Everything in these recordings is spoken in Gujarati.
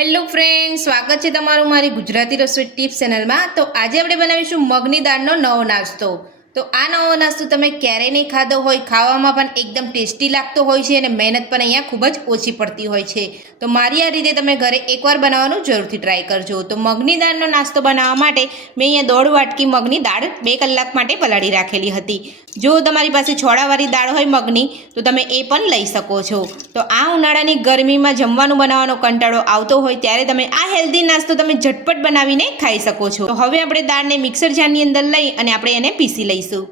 હેલો ફ્રેન્ડ, સ્વાગત છે તમારું મારી ગુજરાતી રસોઈ ટિપ્સ ચેનલમાં। તો આજે આપણે બનાવીશું મગની દાળનો નવો નાસ્તો। તો આ નવો નાસ્તો તમે ક્યારેય નહીં ખાધો હોય, ખાવામાં પણ એકદમ ટેસ્ટી લાગતો હોય છે અને મહેનત પણ અહીંયા ખૂબ જ ઓછી પડતી હોય છે। તો મારી આ રીતે તમે ઘરે એકવાર બનાવવાનું જરૂરથી ટ્રાય કરજો। તો મગની દાળનો નાસ્તો બનાવવા માટે મેં અહીંયા 1.5 વાટકી મગની દાળ 2 કલાક માટે પલાળી રાખેલી હતી। જો તમારી પાસે છોડાવાળી દાળ હોય મગની તો તમે એ પણ લઈ શકો છો। તો આ ઉનાળાની ગરમીમાં જમવાનું બનાવવાનો કંટાળો આવતો હોય ત્યારે તમે આ હેલ્ધી નાસ્તો તમે ઝટપટ બનાવીને ખાઈ શકો છો। તો હવે આપણે દાળને મિક્સર જારની અંદર લઈ અને આપણે એને પીસી લઈશું।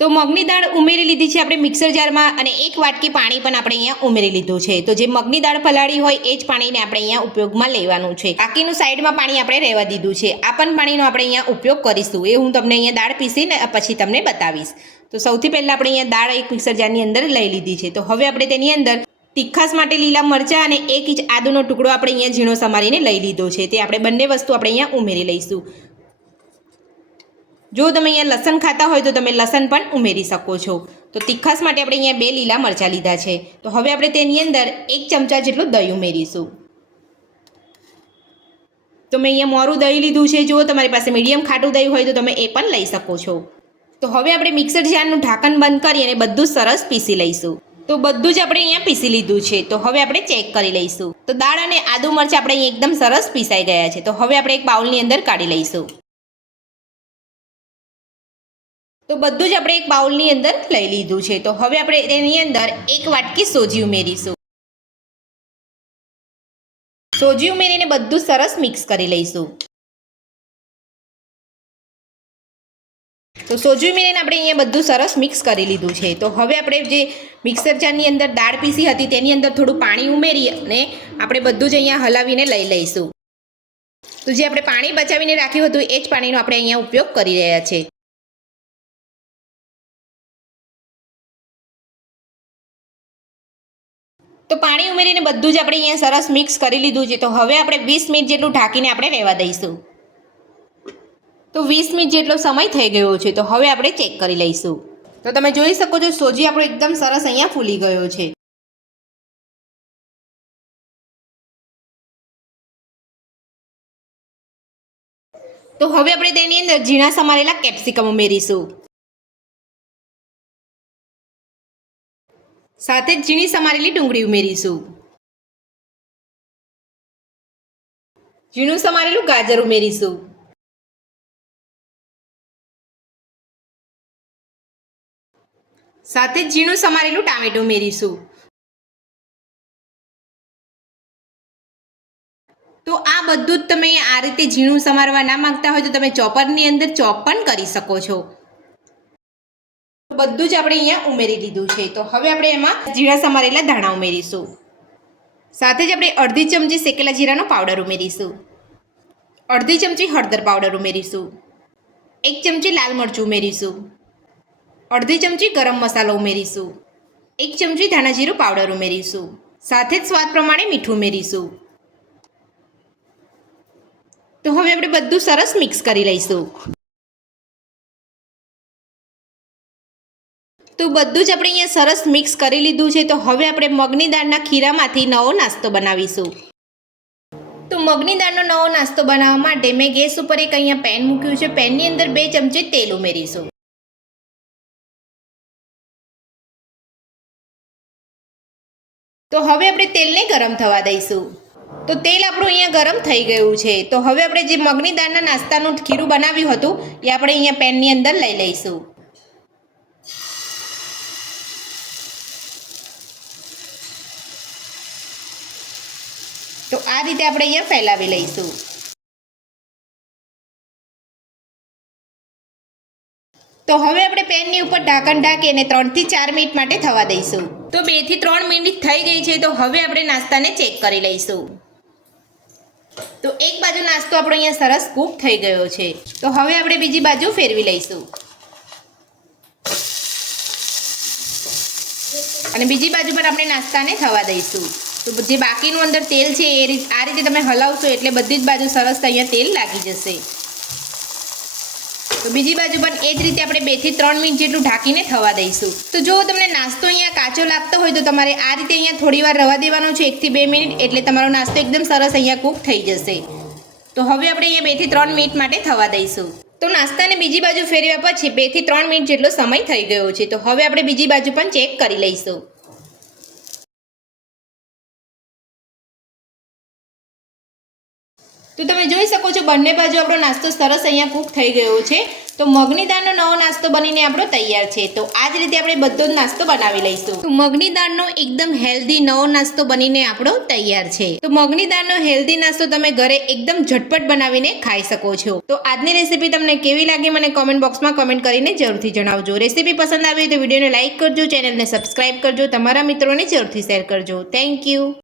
તો મગની દાળ ઉમેરી લીધી છે આપણે મિક્સર જારમાં અને 1 વાટકી પાણી પણ આપણે અહીંયા ઉમેરી લીધું છે। તો જે મગની દાળ પલાળી હોય એ જ પાણીને આપણે અહીંયા ઉપયોગમાં લેવાનું છે। બાકીનું સાઈડમાં પાણી આપણે રહેવા દીધું છે। આ પણ પાણીનો આપણે અહીંયા ઉપયોગ કરીશું, એ હું તમને અહીંયા દાળ પીસીને પછી તમને બતાવીશ। તો સૌથી પહેલાં આપણે અહીંયા દાળ એક મિક્સર જારની અંદર લઈ લીધી છે। તો હવે આપણે તેની અંદર તીખાસ માટે લીલા મરચાં અને 1 ઇંચ આદુનો ટુકડો આપણે અહીંયા ઝીણો સમારીને લઈ લીધો છે। તે આપણે બંને વસ્તુ આપણે અહીંયા ઉમેરી લઈશું। જો તમે અહીંયા લસણ ખાતા હોય તો તમે લસણ પણ ઉમેરી શકો છો। તો તીખાસ માટે આપણે અહીંયા 2 લીલા મરચાં લીધા છે। તો હવે આપણે તેની અંદર 1 ચમચા જેટલું દહીં ઉમેરીશું। તો મેં અહીંયા મોરું દહીં લીધું છે। જો તમારી પાસે મીડિયમ ખાટું દહીં હોય તો તમે એ પણ લઈ શકો છો। તો હવે આપણે મિક્સર જારનું ઢાંકણ બંધ કરી અને બધું સરસ પીસી લઈશું। તો બધું જ આપણે અહીંયા પીસી લીધું છે। તો હવે આપણે ચેક કરી લઈશું। તો દાળ અને આદુ મરચાં આપણે અહીંયા એકદમ સરસ પીસાઈ ગયા છે। તો હવે આપણે એક બાઉલની અંદર કાઢી લઈશું। તો બધું જ આપણે એક બાઉલની અંદર લઈ લીધું છે। તો હવે આપણે તેની અંદર 1 વાટકી સોજી ઉમેરીશું। સોજી ઉમેરીને બધું સરસ મિક્સ કરી લઈશું। તો સોજી ઉમેરીને આપણે અહીંયા બધું સરસ મિક્સ કરી લીધું છે। તો હવે આપણે જે મિક્સર જારની અંદર દાળ પીસી હતી તેની અંદર થોડું પાણી ઉમેરી અને આપણે બધું જ અહીંયા હલાવીને લઈ લઈશું। તો જે આપણે પાણી બચાવીને રાખ્યું હતું એ જ પાણીનો આપણે અહીંયા ઉપયોગ કરી રહ્યા છીએ। તો પાણી ઉમેરીને બધું જ આપણે અહીંયા સરસ મિક્સ કરી લીધું છે। તો હવે આપણે 20 મિનિટ જેટલું ઢાંકીને આપણે રહેવા દઈશું। તો 20 મિનિટ જેટલો સમય થઈ ગયો છે। તો હવે આપણે ચેક કરી લઈશું। તો તમે જોઈ શકો છો સોજી આપણો એકદમ સરસ અહીંયા ફૂલી ગયો છે। તો હવે આપણે તેની અંદર ઝીણા સમારેલા કેપ્સિકમ ઉમેરીશું। સાથે જ ઝીણી સમારેલી ડુંગળી ઉમેરીશું। ઝીણું સમારેલું ગાજર ઉમેરીશું। સાથે જ ઝીણું સમારેલું ટામેટું ઉમેરીશું। તો આ બધું જ તમે આ રીતે ઝીણું સમારવા ના માંગતા હોય તો તમે ચોપરની અંદર ચોપ પણ કરી શકો છો। બધું જ આપણે અહીંયા ઉમેરી લીધું છે। તો હવે આપણે એમાં જીરા સમારેલા ધાણા ઉમેરીશું। સાથે જ આપણે અડધી ચમચી શેકેલા જીરાનો પાવડર ઉમેરીશું। અડધી ચમચી હળદર પાવડર ઉમેરીશું। 1 ચમચી લાલ મરચું ઉમેરીશું। અડધી ચમચી ગરમ મસાલો ઉમેરીશું। 1 ચમચી ધાણા જીરું પાવડર ઉમેરીશું। સાથે જ સ્વાદ પ્રમાણે મીઠું ઉમેરીશું। તો હવે આપણે બધું સરસ મિક્સ કરી લઈશું। તો બધું જ આપણે અહીંયા સરસ મિક્સ કરી લીધું છે। તો હવે આપણે મગની દાળના ખીરામાંથી નવો નાસ્તો બનાવીશું। તો મગની દાળનો નવો નાસ્તો બનાવવા માટે મેં ગેસ ઉપર એક અહીંયા પેન મૂક્યું છે। પેનની અંદર 2 ચમચી તેલ ઉમેરીશું। તો હવે આપણે તેલને ગરમ થવા દઈશું। તો તેલ આપણું અહીંયા ગરમ થઈ ગયું છે। તો હવે આપણે જે મગની દાળના નાસ્તાનું ખીરું બનાવ્યું હતું એ આપણે અહીંયા પેનની અંદર લઈ લઈશું। તો આ રીતે આપણે અહીંયા ફેલાવી લઈશું। તો હવે આપણે પેનની ઉપર ઢાંકણ ઢાંકી અને 3 થી 4 મિનિટ માટે થવા દઈશું। તો 2 થી 3 મિનિટ થઈ ગઈ છે। તો હવે આપણે નાસ્તાને ચેક કરી લઈશું। તો એક બાજુ નાસ્તો આપણો અહીંયા સરસ કૂક થઈ ગયો છે। તો હવે આપણે બીજી બાજુ ફેરવી લઈશું અને બીજી બાજુ પર આપણે નાસ્તાને થવા દઈશું। તો જે બાકીનું અંદર તેલ છે એ આ રીતે તમે હલાવશો એટલે બધી જ બાજુ સરસ અહીંયા તેલ લાગી જશે। તો બીજી બાજુ પણ એ જ રીતે આપણે 2 થી 3 મિનિટ જેટલું ઢાંકીને થવા દઈશું. તો જો તમને નાસ્તો અહીંયા કાચો લાગતો હોય તો તમારે આ રીતે અહીંયા થોડી વાર રવા દેવાનો છે, 1 થી 2 મિનિટ, એટલે તમારો નાસ્તો એકદમ સરસ અહીંયા કૂક થઈ જશે. તો હવે આપણે અહીંયા 2 થી 3 મિનિટ માટે થવા દઈશું. તો નાસ્તાને બીજી બાજુ ફેરવ્યા પછી 2 થી 3 મિનિટ જેટલો સમય થઈ ગયો છે. તો હવે આપણે બીજી બાજુ પણ ચેક કરી લઈશું. તો તમે જોઈ શકો છો બંને બાજુ આપણો નાસ્તો સરસ અહીંયા કૂક થઈ ગયો છે. તો મગની દાળનો નવો નાસ્તો બનીને આપણો તૈયાર છે. તો આ જ રીતે આપણે બધો જ નાસ્તો બનાવી લઈશું. તો મગની દાળનો એકદમ હેલ્ધી નવો નાસ્તો બનીને આપણો તૈયાર છે. તો મગની દાળનો હેલ્ધી નાસ્તો તમે ઘરે એકદમ ઝટપટ બનાવીને ખાઈ શકો છો. તો આજની રેસીપી તમને કેવી લાગી મને કોમેન્ટ બોક્સમાં કમેન્ટ કરીને જરૂરથી જણાવજો. રેસીપી પસંદ આવી તો વિડીયોને લાઇક કરજો, ચેનલને સબસ્ક્રાઇબ કરજો, તમારા મિત્રોને જરૂરથી શેર કરજો. Thank you.